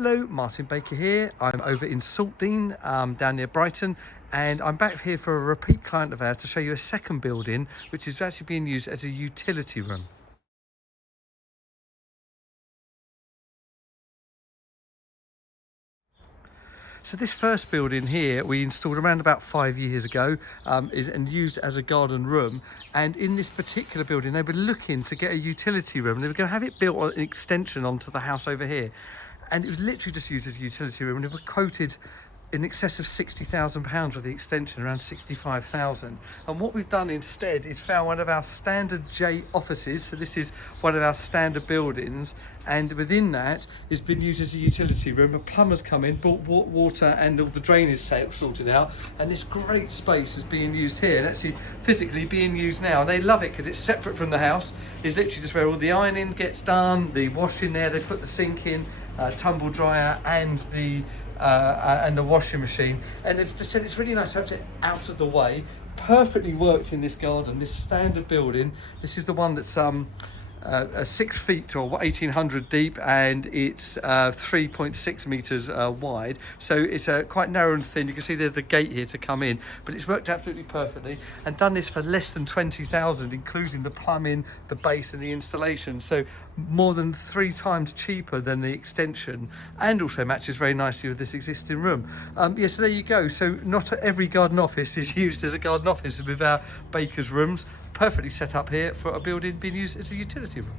Hello, Martin Baker here. I'm over in Saltdean, down near Brighton, and I'm back here for a repeat client of ours to show you a second building which is actually being used as a utility room. So this first building here we installed around about 5 years ago, and used as a garden room. And in this particular building they were looking to get a utility room. They were going to have it built on an extension onto the house over here, and it was literally just used as a utility room, and they were quoted in excess of £60,000 for the extension, around 65,000. And what we've done instead is found one of our standard J offices. So this is one of our standard buildings, and within that has been used as a utility room. A plumber's come in, brought water and all the drainage sorted out, and this great space is being used here, and actually physically being used now. And they love it because it's separate from the house. It's literally just where all the ironing gets done, the washing there, they put the sink in, tumble dryer and the washing machine. And they've just said it's really nice to have it out of the way. Perfectly worked in this garden, this standard building. This is the one that's 6 feet or 1,800 deep, and it's 3.6 meters wide. So it's quite narrow and thin. You can see there's the gate here to come in, but it's worked absolutely perfectly, and done this for less than 20,000, including the plumbing, the base and the installation. So more than 3 times cheaper than the extension, and also matches very nicely with this existing room. So there you go. So not every garden office is used as a garden office with our Baker's rooms. Perfectly set up here for a building being used as a utility room.